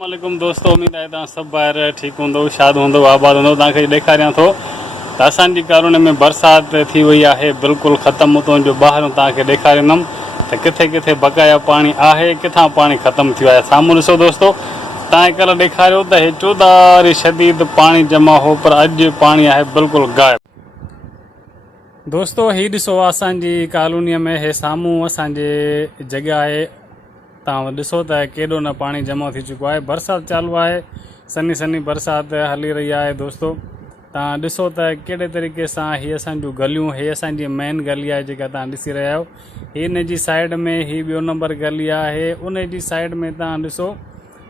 वालेकुम दोस्तों, उम्मीद है तव्हां सभु ॿाहिरि ठीकु हूंदो, शाद हूंदो, आबाद हूंदो। तव्हांखे ॾेखारियां थो त असांजी कॉलोनी में बरसाति थी वई आहे, बिल्कुलु ख़तमु। उतां जो ॿाहिरि तव्हांखे ॾेखारींदुमि त किथे किथे बक़ाया पाणी आहे, किथां पाणी ख़तमु थियो आहे। साम्हूं ॾिसो दोस्तो, तव्हां कल्ह ॾेखारियो त हे चोधारी शदीद पाणी जमा हो, पर अॼु पाणी आहे बिल्कुलु गायब। दोस्तो हीउ ॾिसो असांजी कॉलोनीअ में, हे साम्हूं असांजे जॻह आहे। तव्हां ॾिसो त केॾो न पाणी जमा थी चुको आहे। बरसाति चालू आहे, सन्ही सन्ही बरसाति हली रही आहे। दोस्तो तव्हां ॾिसो त कहिड़े तरीक़े सां हीअ असांजूं गलियूं, हीअ असांजी मेन गली आहे जेका तव्हां ॾिसी रहिया आहियो। हिन जी साइड में ही ॿियो नंबर गली आहे, उन जी साइड में तव्हां ॾिसो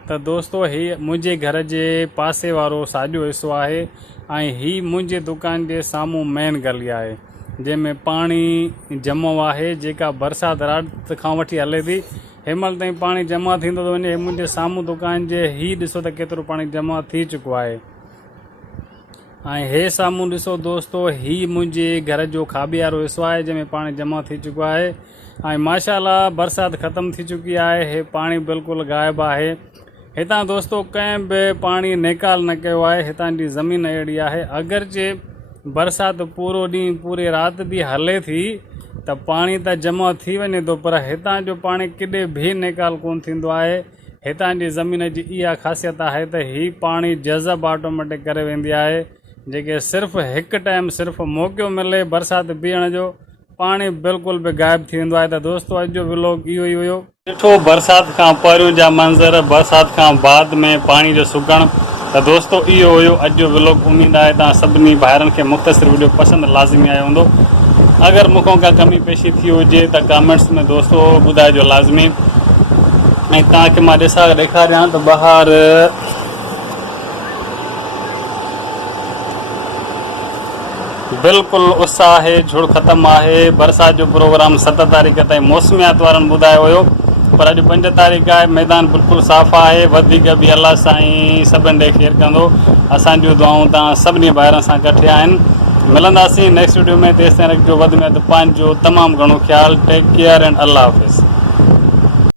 त दोस्तो हीअ मुंहिंजे घर जे पासे वारो साॼो हिसो आहे, ऐं हीअ मुंहिंजे दुकान जे साम्हूं मेन गली आहे जंहिंमें पाणी जमो आहे। जेका बरसाति राति खां वठी हले थी, हेमहिल ताईं पाणी जमा थींदो थो वञे। मुंहिंजे साम्हूं दुकान जे हीउ ॾिसो त केतिरो पाणी जमा थी चुको आहे। ऐं हे साम्हूं ॾिसो दोस्तो, हीउ मुंहिंजे घर जो खाॿे वारो हिसो आहे जंहिंमें पाणी जमा थी चुको आहे। ऐं माशाल्लाह बरसाति ख़तमु थी चुकी आहे, हे पाणी बिल्कुलु गायब आहे। हितां दोस्तो कंहिं बि पाणी निकाल न कयो आहे। हितां जी ज़मीन अहिड़ी आहे, अगरचे बरसाति पूरो ॾींहुं पूरी राति बि हले थी त पाणी त जमा थी वञे थो, पर हितां जो पाणी किॾे बि निकाल कोन थींदो आहे। हितां जी ज़मीन जी इहा ख़ासियत आहे त हीउ पाणी जज़ब ऑटोमेटिक करे वेंदी आहे। जेके सिर्फ़ु हिकु टाइम सिर्फ़ु मौक़ो मिले बरसाति बीहण जो, पाणी बिल्कुलु बि गायब थी वेंदो आहे। त दोस्तो अॼु जो व्लॉग इहो ई हुयो। ॾिठो बरसाति खां पहिरियों जा मंज़र, बरसाति खां बाद में पाणी जो सुकणु। त दोस्तो इहो हुयो अॼु जो व्लॉग। उमेदु आहे तव्हां सभिनी भाइरनि खे मुख़्तसिर वीडियो पसंदि लाज़मी आयो हूंदो। अगरि मूंखां का कमी पेशी थी हुजे त कमेंट्स में दोस्तो ॿुधाइजो लाज़मी। ऐं तव्हांखे मां ॾेखारियां त ॿाहिरि बिल्कुलु उस आहे, झुड़ ख़तमु आहे। बरसाति जो प्रोग्राम 7 तारीख़ ताईं मौसमियात वारनि ॿुधायो हुयो, पर अॼु 5 तारीख़ आहे। मैदान बिल्कुलु साफ़ु आहे। वधीक बि अलाह साईं सभिनि ॾे ख़ैरु कंदो। असांजूं दुआऊं तव्हां सभिनी ॿाहिरि सां गठिया आहिनि। मिलंदासीं नेक्स्ट वीडियो में। तेसिताईं रखिजो वधि में वधि पंहिंजो तमामु घणो ख़्यालु। टेक केयर एंड अल्लाह हाफ़िज़।